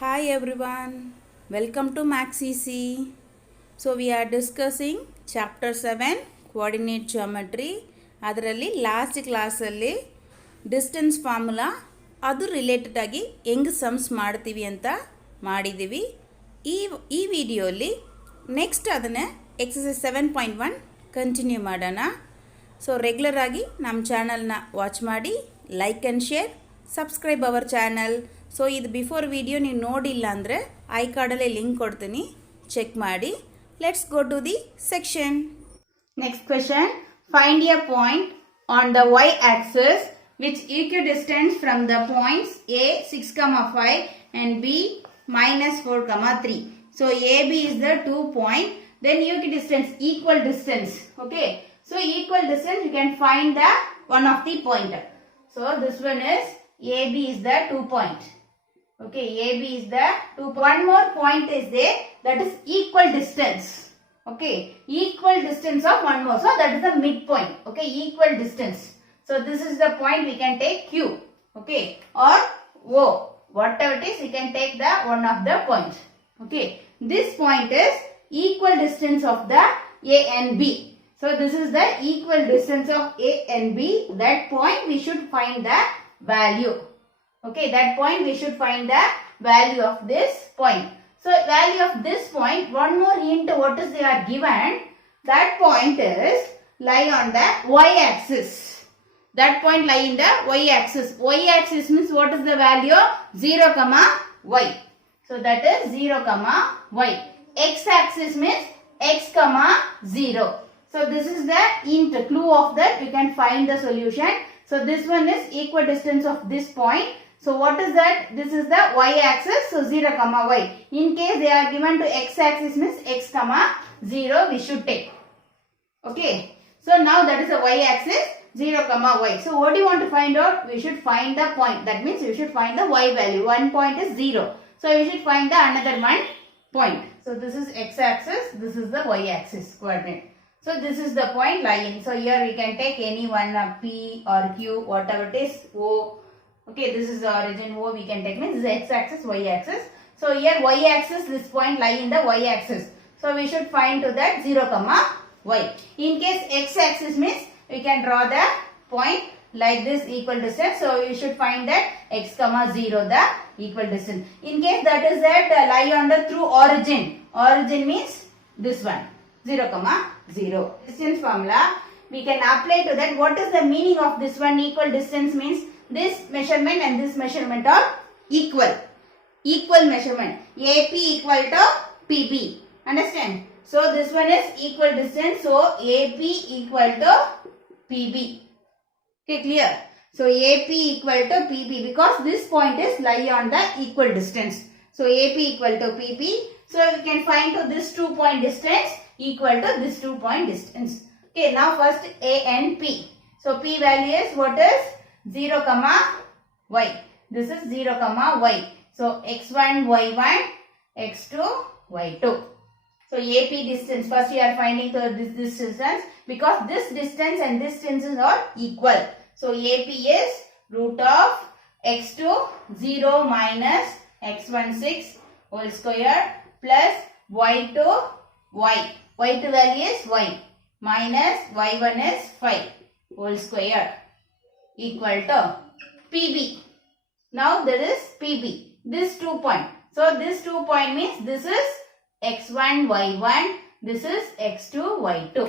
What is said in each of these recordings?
Hi everyone, welcome to Max EC. So we are discussing chapter 7 coordinate geometry. ಅದರಲ್ಲಿ last ಕ್ಲಾಸಲ್ಲಿ distance formula ಅದು related ಆಗಿ ಹೆಂಗೆ sums ಮಾಡ್ತೀವಿ ಅಂತ ಮಾಡಿದ್ದೀವಿ. ಈ ವಿಡಿಯೋಲಿ ನೆಕ್ಸ್ಟ್ ಅದನ್ನು ಎಕ್ಸಸೈಸ್ 7.1 ಕಂಟಿನ್ಯೂ ಮಾಡೋಣ. ಸೊ ರೆಗ್ಯುಲರ್ ಆಗಿ ನಮ್ಮ ಚಾನಲ್ನ ವಾಚ್ ಮಾಡಿ, like and share, subscribe our channel. So ಇದು ಬಿಫೋರ್ ವಿಡಿಯೋ ನೀವು ನೋಡಿಲ್ಲ ಅಂದರೆ ಐ ಕಾರ್ಡಲ್ಲೇ ಲಿಂಕ್ ಕೊಡ್ತೀನಿ, ಚೆಕ್ ಮಾಡಿ. Let's go to the section. Next question, find a point on the y-axis which equidistant from the points A 6,5 and B -4,3. So AB is the 2 point, then equidistance equal distance. Okay, so equal distance you can find the one of the point. So this one is AB is the 2 point. Okay, AB is the 2. One more point is there, that is equal distance. Okay, equal distance of one more, so that is the midpoint. Okay, equal distance. So this is the point, we can take Q. Okay, or O, whatever it is, we can take the one of the points. Okay, this point is equal distance of the A and B. So this is the equal distance of A and B. That point we should find the value. Okay, that point we should find the value of this point. So value of this point, one more hint, what is they are given, that point is lie on the y-axis. That point lie in the y-axis. Y-axis means what is the value? 0, y. So that is 0, y. X-axis means x, 0. So this is the hint, clue of that, you can find the solution. So this one is equidistance of this point. So what is that? This is the y-axis. So 0, y. In case they are given to x-axis means x, 0 we should take. Okay. So now that is the y-axis 0, y. So what do you want to find out? We should find the point. That means we should find the y value. One point is 0. So we should find the another one point. So this is x-axis. This is the y-axis coordinate. So this is the point lying. So here we can take any one, P or Q, whatever it is, O. Okay, this is the origin O we can take, means this is x-axis, y-axis. So here y-axis, this point lie in the y-axis. So we should find to that 0, y. In case x-axis means we can draw the point like this equal distance. So we should find that x, 0 the equal distance. In case that is that lie on the through origin. Origin means this one, 0, 0. Distance formula, we can apply to that. What is the meaning of this one? Equal distance means this measurement and this measurement are equal. Equal measurement. AP equal to PB. Understand? So this one is equal distance. So AP equal to PB. Okay, clear? So AP equal to PB because this point is lie on the equal distance. So AP equal to PB. So we can find to this 2 point distance equal to this 2 point distance. Okay, now first A and P. So P value is what is? 0, y. This is 0, y. So x1, y1, x2, y2. So AP distance, first we are finding this distance because this distance and this distance are equal. So AP is root of x2 0 minus x1 6 whole square plus y2 y. Y2 value is y minus y1 is 5 whole square equal to PB. Now there is PB. This 2 point. So this 2 point means this is x1, y1. This is x2, y2.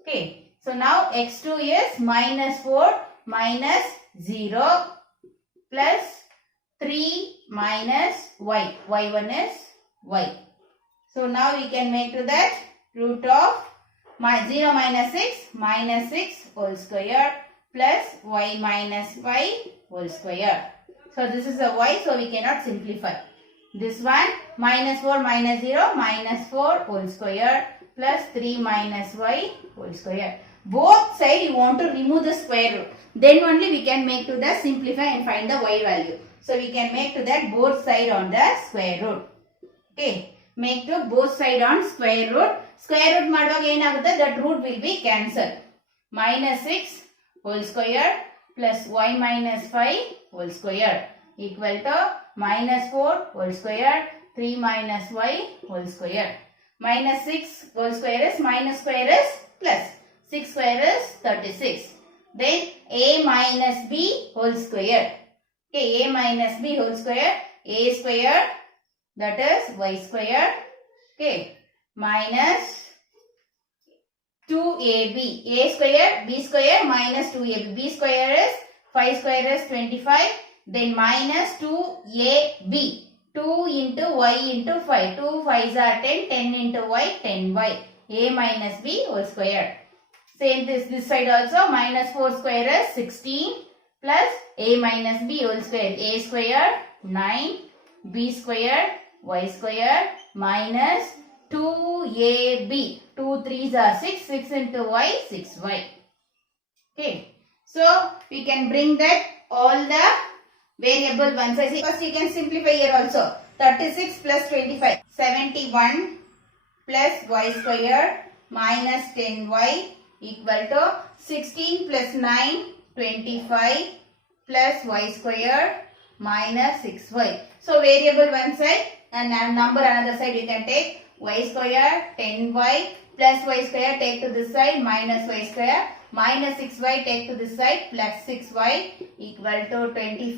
Okay. So now x2 is -4 minus 0 plus 3 minus y. y1 is y. So now we can make to that root of 0 minus 6 minus 6 whole square plus y minus y whole square. So this is a y, so we cannot simplify. This one -4 minus 0 minus 4 whole square plus 3 minus y whole square. Both side you want to remove the square root. Then only we can make to the simplify and find the y value. So we can make to that both side on the square root. Okay, make to both side on square root. Square root ಮಾಡುವಾಗ ಏನಾಗುತ್ತೆ, that root will be cancelled. -6 whole square plus y minus 5 whole square equal to minus 4 whole square, 3 minus y whole square. Minus 6 whole square is minus square is plus. 6 square is 36. Then a minus b whole square. Okay, a minus b whole square, a square, that is y square. Okay, minus 2ab, a square, b square minus 2ab, b square is 5 square is 25, then minus 2ab, 2 into y into 5, 2 5s are 10, 10 into y, 10y, a minus b whole square. Same this side also, minus 4 square is 16 plus a minus b whole square, a square 9, b square, y square minus 2ab, 2 3s are 6, 6 into y, 6y. Okay, so we can bring that all the variable one side. First you can simplify here also. 36 plus 25, 71 plus y square minus 10y equal to 16 plus 9, 25 plus y square minus 6y. So variable one side and number another side you can take. Y square 10y plus y square take to this side minus y square minus 6y take to this side plus 6y equal to 25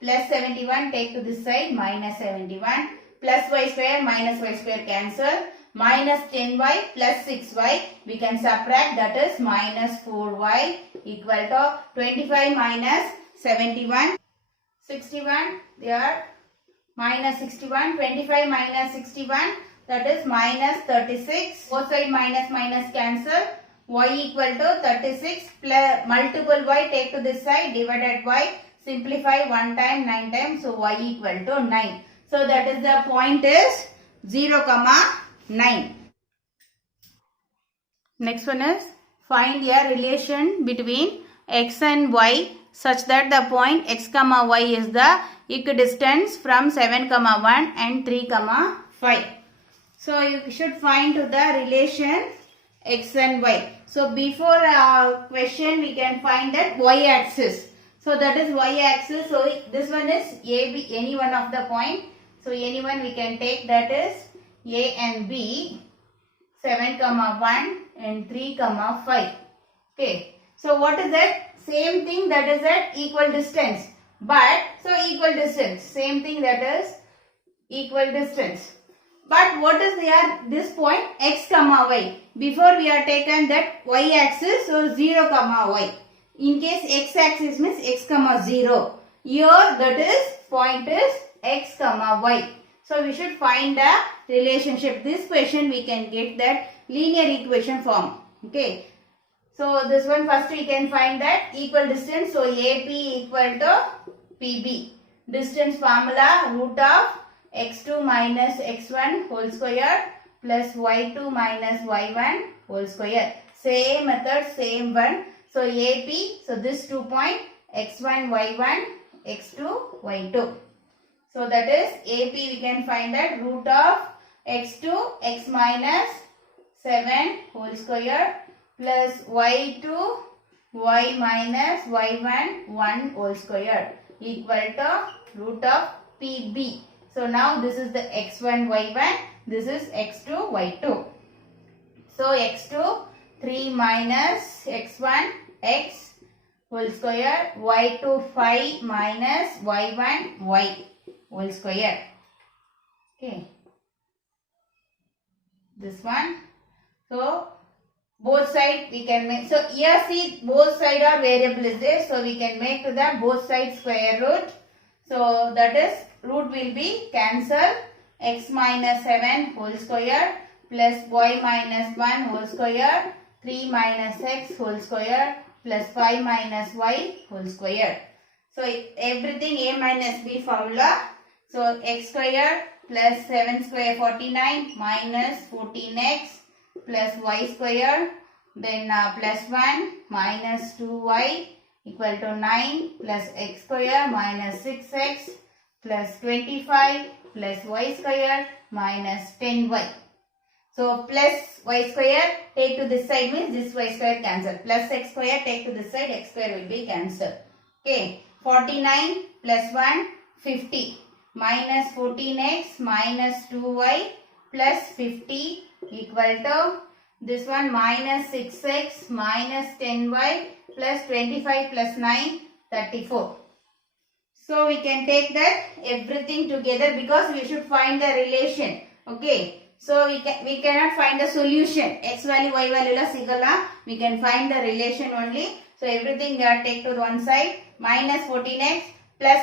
plus 71 take to this side minus 71 plus y square minus y square cancel minus 10y plus 6y we can subtract, that is minus 4y equal to 25 minus 71, 61 they are minus 61, 25 minus 61 that is minus 36, both side minus minus cancel, y equal to 36 plus multiple y take to this side divided y, simplify 1 time 9 times, so y equal to 9. So that is the point is 0, 9. Next one is find a relation between x and y such that the point x, y is the equidistance from 7, 1 and 3, 5. So you should find the relation x and y. So before question we can find that y axis. So that is y axis. So this one is a, b, any one of the point. So any one we can take, that is a and b, 7, 1 and 3, 5. Okay. So what is that? Same thing, that is at equal distance. But so equal distance. Same thing, that is equal distance. But what is this point x, y? Before we are taken that y axis, so 0, y. In case x axis means x, 0. Here that is point is x, y. So we should find the relationship. This question we can get that linear equation form. Okay. So this one first we can find that equal distance. So AP equal to PB. Distance formula root of x2 minus x1 whole square plus y2 minus y1 whole square. Same method, same one. So AP, so this 2 point x1, y1, x2, y2. So that is AP we can find that root of x2, x minus 7 whole square plus y2, y minus y1, 1 whole square equal to root of PB. So now this is the x1, y1, this is x2, y2. So x2, 3 minus x1, x whole square, y2, 5 minus y1, y whole square. Okay. This one. So both side we can make. So here see both side are variable is there. So we can make to the both side square root. So that is root will be cancel x minus 7 whole square plus y minus 1 whole square, 3 minus x whole square plus 5 minus y whole square. So everything a minus b formula. So x square plus 7 square 49 minus 14x plus y square, then plus 1 minus 2y equal to 9 plus x square minus 6x plus 25 plus y square minus 10y. So plus y square take to this side means this y square cancel. Plus x square take to this side, x square will be cancelled. Okay. 49 plus 1, 50. minus 14x minus 2y plus 50 equal to this one minus 6x minus 10y plus 25 plus 9 34. So we can take that everything together because we should find the relation. Okay. So we cannot find the solution. X value, y value la sigala. We can find the relation only. So everything we are take to one side. Minus 14x plus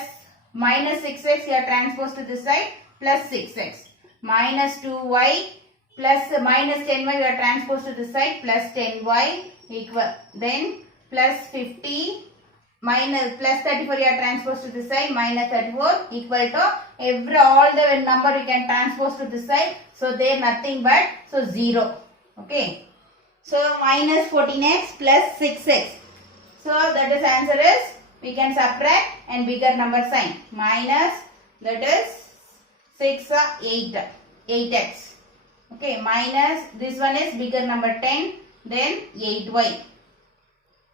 minus 6x we are transposed to this side plus 6x. Minus 2y plus minus 10y we are transposed to this side plus 10y equal. Then plus 50 minus plus 34 we are transposed to this side minus 34 equal to all the number we can transpose to this side. So there nothing but 0. Okay. So minus 14x plus 6x. So that is answer is we can subtract and bigger number sign. Minus that is 6 8x. Okay. Minus this one is bigger number 10. Then 8y.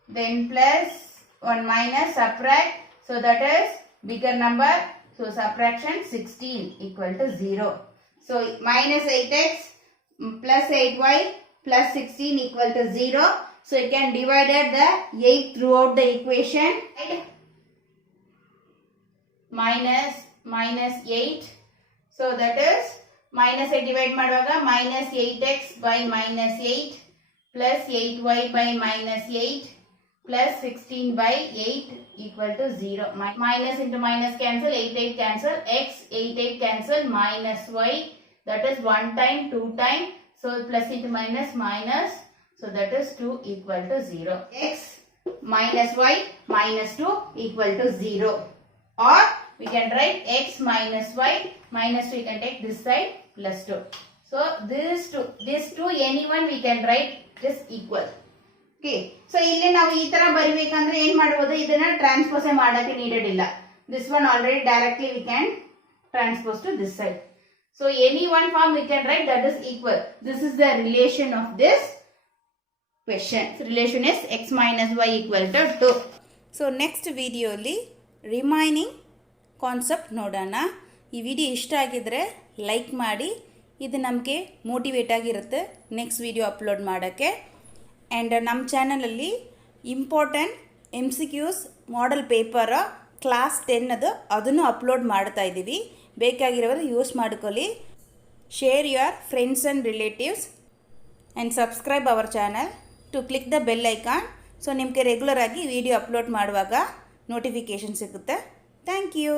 Then plus 1 minus subtract. So that is bigger number. So subtraction 16 equal to 0. So minus 8x plus 8y plus 16 equal to 0. So you can divide the 8 throughout the equation. Minus 8. So that is minus 8 divide ಮಾಡುವಾಗ minus 8x by minus 8 plus 8y by minus 8 plus 16 by 8 equal to 0. Minus into minus cancel, 8 cancel, x 8 cancel, minus y that is 1 time, 2 time. So plus into minus minus. So that is 2 equal to 0. X minus y minus 2 equal to 0. Or we can write x minus y minus 2 you can take this side plus 2. So this 2 anyone we can write this equal. Okay. So ಇಲ್ಲಿ ನಾವು ಈ ತರ ಬರಿಬೇಕಂದ್ರೆ ಏನು ಮಾಡಬಹುದು ಇದನ್ನ transpose ಮಾಡಕ್ಕೆ needed ಇಲ್ಲ. This one already directly we can transpose to this side. So any one form we can write that is equal. This is the relation of this question. So relation is x minus y equal to 2. So next video ಅಲ್ಲಿ remaining concept ನೋಡೋಣ. ಈ video ಇಷ್ಟ ಆಗಿದ್ರೆ like ಮಾಡಿ, ಇದು ನಮಗೆ motivate ಆಗಿರುತ್ತೆ next video upload ಮಾಡೋಕ್ಕೆ. ಆ್ಯಂಡ್ ನಮ್ಮ ಚಾನಲಲ್ಲಿ important MCQs model paper class 10 ಅದನ್ನು ಅಪ್ಲೋಡ್ ಮಾಡ್ತಾ ಇದ್ದೀವಿ. ಬೇಕಾಗಿರೋರು ಯೂಸ್ ಮಾಡ್ಕೊಳ್ಳಿ. Share your friends and relatives and subscribe our channel to click the bell icon. So ನಿಮಗೆ ರೆಗ್ಯುಲರ್ ಆಗಿ ವಿಡಿಯೋ ಅಪ್ಲೋಡ್ ಮಾಡುವಾಗ ನೋಟಿಫಿಕೇಷನ್ ಸಿಗುತ್ತೆ. Thank you.